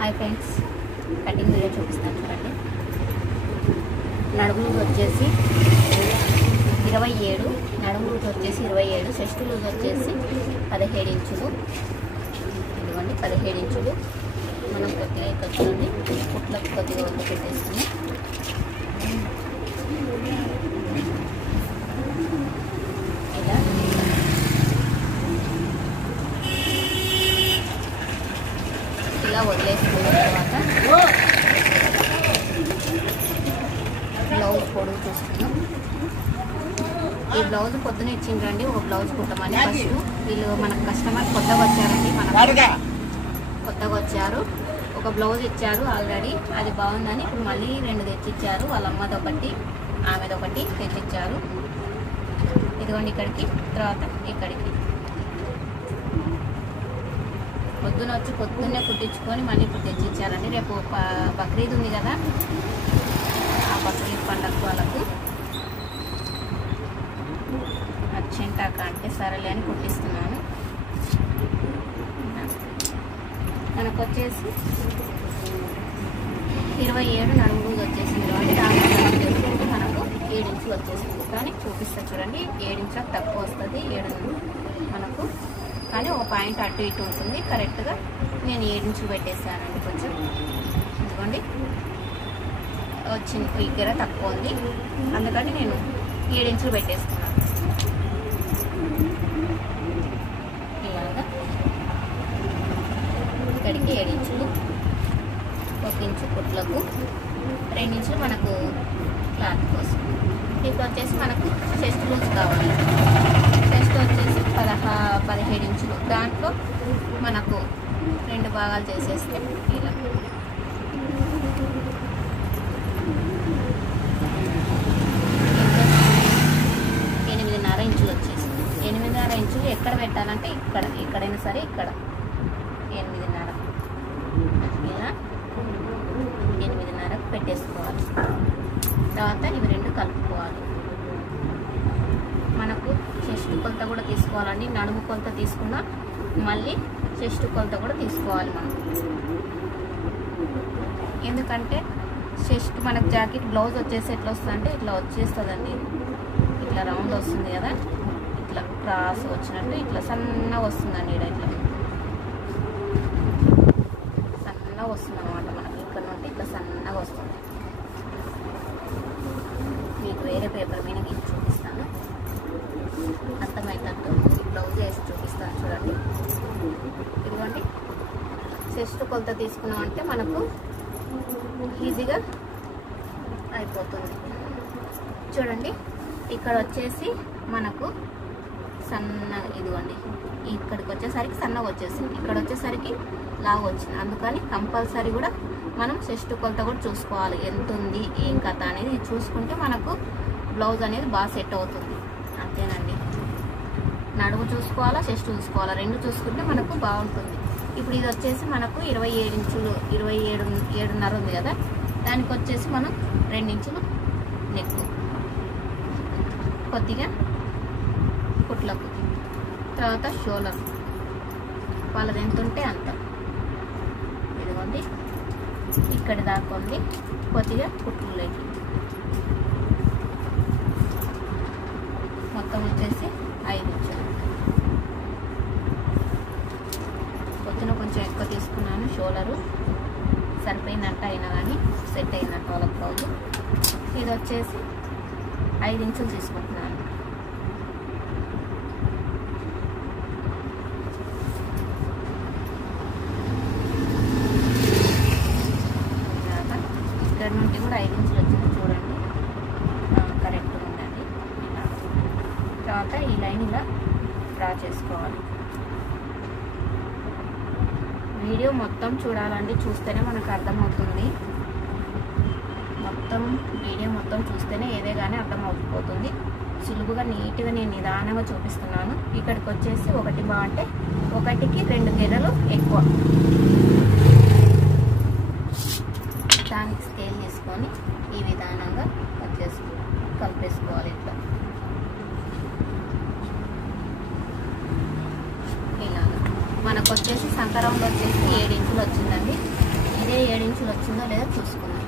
Hi friends, cutting video చూపిస్తాను చూడండి. నడుము లూజ్ వచ్చేసి 27, నడుము లూజ్ వచ్చేసి 27, చెస్ట్ లూజ్ వచ్చేసి 17 ఇంచులు. ఇదిగోండి 17 ఇంచులు. మనం కొద్దిగా ఇక్కడ చూడండి, కుట్లకు కొద్దిగా ఒక్క పెట్టేస్తాము. ఇలా వదిలేసుకున్న తర్వాత బ్లౌజ్ పొడుగు చూస్తున్నాం. ఈ బ్లౌజ్ పొద్దున ఇచ్చిండ్రండి, ఒక బ్లౌజ్ కుట్టమని. ఫస్ట్ వీళ్ళు మనకు కస్టమర్ కొత్తగా వచ్చారండి, కొత్తగా వచ్చారు. ఒక బ్లౌజ్ ఇచ్చారు ఆల్రెడీ, అది బాగుందని ఇప్పుడు మళ్ళీ 2 తెచ్చిచ్చారు. వాళ్ళ అమ్మదొకటి ఆమెదొకటి తెచ్చిచ్చారు. ఇదిగోండి ఇక్కడికి, తర్వాత ఇక్కడికి. పొద్దున్నే కుట్టించుకొని మళ్ళీ ఇప్పుడు తెచ్చిచ్చారండి. రేపు బక్రీద్ ఉంది కదా, ఆ బక్రీద్ పండగ వాళ్ళకు అర్జెంటాక అంటే సరేలే అని కుట్టిస్తున్నాను. మనకు వచ్చేసి 27 నడుము లూజ్ వచ్చేసింది కాబట్టి చేసుకుంటే మనకు 7 ఇంచులు వచ్చేసింది. కానీ చూపిస్తా చూడండి, 7 ఇంచులకు తక్కువ వస్తుంది, 7 మనకు. కానీ ఒక పాయింట్ అటు ఇటు ఉంటుంది. కరెక్ట్గా నేను 7 ఇంచులు పెట్టేసానండి. కొంచెం ఇదిగోండి వచ్చింది, దగ్గర తక్కువ ఉంది, అందుకని నేను 7 ఇంచులు పెట్టేస్తున్నాను. ఇలాగా ఇక్కడికి 7 ఇంచులు, 1 ఇంచు కుట్లకు, 2 ఇంచులు మనకు క్లాత్ కోసం. ఇప్పుడు వచ్చేసి మనకు చెస్ట్ లూజ్ కావాలి. చెస్ట్ వచ్చేసి 17 ఇంచులు. దాంట్లో మనకు 2 భాగాలు చేసేస్తే ఇలా 8.5 ఇంచులు వచ్చేసింది. 8.5 ఇంచులు ఎక్కడ పెట్టాలంటే ఇక్కడైనా సరే, ఇక్కడ 8.5 ఇలా 8.5 పెట్టేసుకోవాలి. తర్వాత ఇవి 2 కలుపుకోవాలి. మనకు చెస్ట్ కొలత కూడా తీసుకోవాలండి. నడుము కొలత తీసుకున్నా మళ్ళీ చెస్ట్ కొలత కూడా తీసుకోవాలి మనం. ఎందుకంటే చెస్ట్ మనకు జాకెట్ బ్లౌజ్ వచ్చేసి ఎట్లా వస్తుంది అంటే ఇట్లా వచ్చేస్తుందండి. ఇట్లా రౌండ్ వస్తుంది కదా, ఇట్లా క్రాస్ వచ్చినట్టు ఇట్లా సన్నగా వస్తుందండి. ఇట్లా సన్నగా వస్తుంది అనమాట. మనకి ఇక్కడ నుండి ఇట్లా సన్నగా వస్తుంది. మీకు వేరే పేపర్ మీద గీసి చూపిస్తాను, అర్థమైనట్టు బ్లౌజ్ వేసి చూపిస్తాను చూడండి. ఇదిగోండి చెస్ట్ కొలత తీసుకున్నామంటే మనకు ఈజీగా అయిపోతుంది. చూడండి ఇక్కడ వచ్చేసి మనకు సన్న, ఇదిగోండి ఇక్కడికి వచ్చేసరికి సన్నగా వచ్చేసింది, ఇక్కడ వచ్చేసరికి లావు వచ్చింది. అందుకని కంపల్సరీ కూడా మనం చెస్ట్ కొలత కూడా చూసుకోవాలి, ఎంత ఉంది ఏం కథ అనేది చూసుకుంటే మనకు బ్లౌజ్ అనేది బాగా సెట్ అవుతుంది. అంతేనండి, నడుము చూసుకోవాలా, చెస్ట్ చూసుకోవాలా, 2 చూసుకుంటే మనకు బాగుంటుంది. ఇప్పుడు ఇది వచ్చేసి మనకు 27 ఇంచులు, 7.5 ఉంది కదా, దానికి వచ్చేసి మనం 2 ఇంచులు నెక్, కొద్దిగా కుట్లకు, తర్వాత షోలర్ వాళ్ళది ఎంత ఉంటే అంత. ఇదిగోండి ఇక్కడి దాకా ఉంది, కొద్దిగా కుట్లకి మొత్తం వచ్చేసి 5 ఇంచులు. పొద్దున కొంచెం ఎక్కువ తీసుకున్నాను, షోలరు సరిపోయిందంట, అయినా కానీ సెట్ అయిందంట వాళ్ళ బ్లౌజ్. ఇది వచ్చేసి 5 ఇంచులు తీసుకుంటున్నాను. ఇక్కడ నుండి కూడా 5 ఇంచులు వచ్చింది చూడండి, కరెక్ట్గా ఉందండి. తర్వాత ఈ లైన్ ఇలా డ్రా చేసుకోవాలి. వీడియో మొత్తం చూడాలండి, చూస్తేనే మనకు అర్థమవుతుంది. వీడియో మొత్తం చూస్తేనే ఏదే కానీ అర్థమవుతుంది. సులువుగా నీట్గా నేను నిదానంగా చూపిస్తున్నాను. ఇక్కడికి వచ్చేసి 1 బాగుంటే 1కి 2 గెరలు ఎక్కువ. దానికి స్కేల్ చేసుకొని ఈ విధానంగా వచ్చేసి కలిపేసుకోవాలి. ఇట్లా ఇలా మనకు వచ్చేసి సంకరంలో వచ్చేసి 7 ఇంచులు వచ్చిందండి. 7 ఇంచులు వచ్చిందో లేదో చూసుకున్నాం.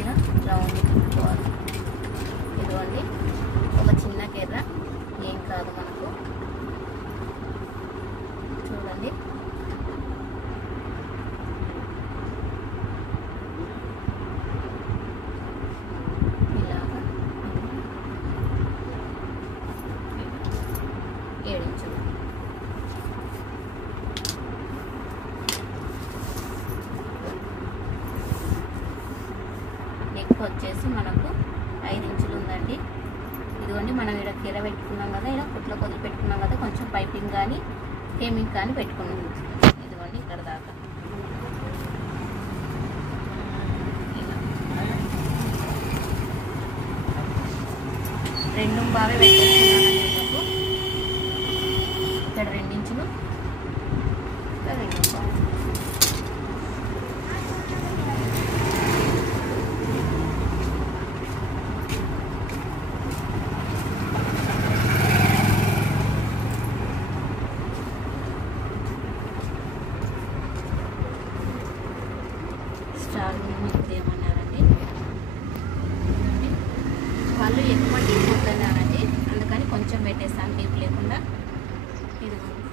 ఇలా రౌండ్ తిప్పుకోవాలి. ఇదిగోండి ఒక చిన్న కెర్ర, ఏం కాదు మనకు. చూడండి ఇలాగా 7 ఇంచులు. నెక్ వచ్చేసి మనకు 5 ఇంచులు ఉందండి. ఇదిగోండి మనం ఇక్కడ కీర పెట్టుకున్నాం కదా, ఇలా కుట్లో కొద్ది పెట్టుకున్నాం కదా, కొంచెం పైపింగ్ కానీ హేమింగ్ కానీ పెట్టుకున్నాం. ఇదిగోండి ఇక్కడ దాకా రెండు బాగా పెట్టేస్తున్నాను. ఇక్కడ 2 ఇంచులు, ఇక్కడ 2 బాగా. స్టార్ మీకు ఏమన్నారండి, వాళ్ళు ఎక్కువ డీప్ వద్దన్నారండి, అందుకని కొంచెం పెట్టేస్తాను డీప్ లేకుండా. ఇదిగోండి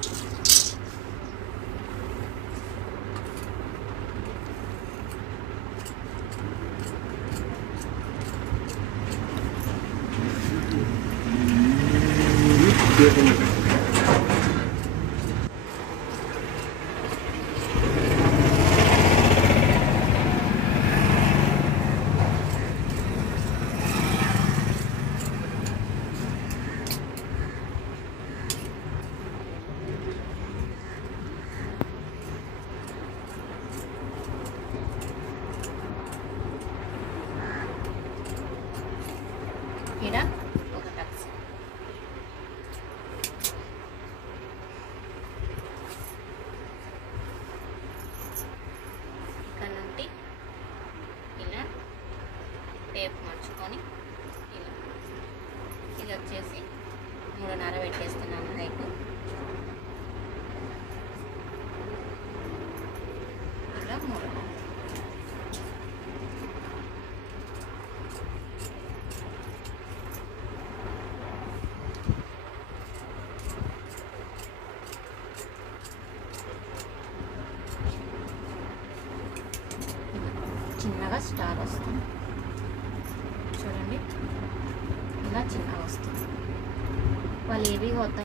ఇక్కడ ఒక టక్స్. ఇక్కడ నుండి ఇలా టేప్ మార్చుకొని ఇలా ఇది వచ్చేసి 3.5 పెట్టేస్తున్నాను హైట్. ఇలా 3. చిన్నగా స్టార్ వస్తుంది చూడండి, ఇలా చిన్నగా వస్తుంది. వాళ్ళు ఏవి వద్ద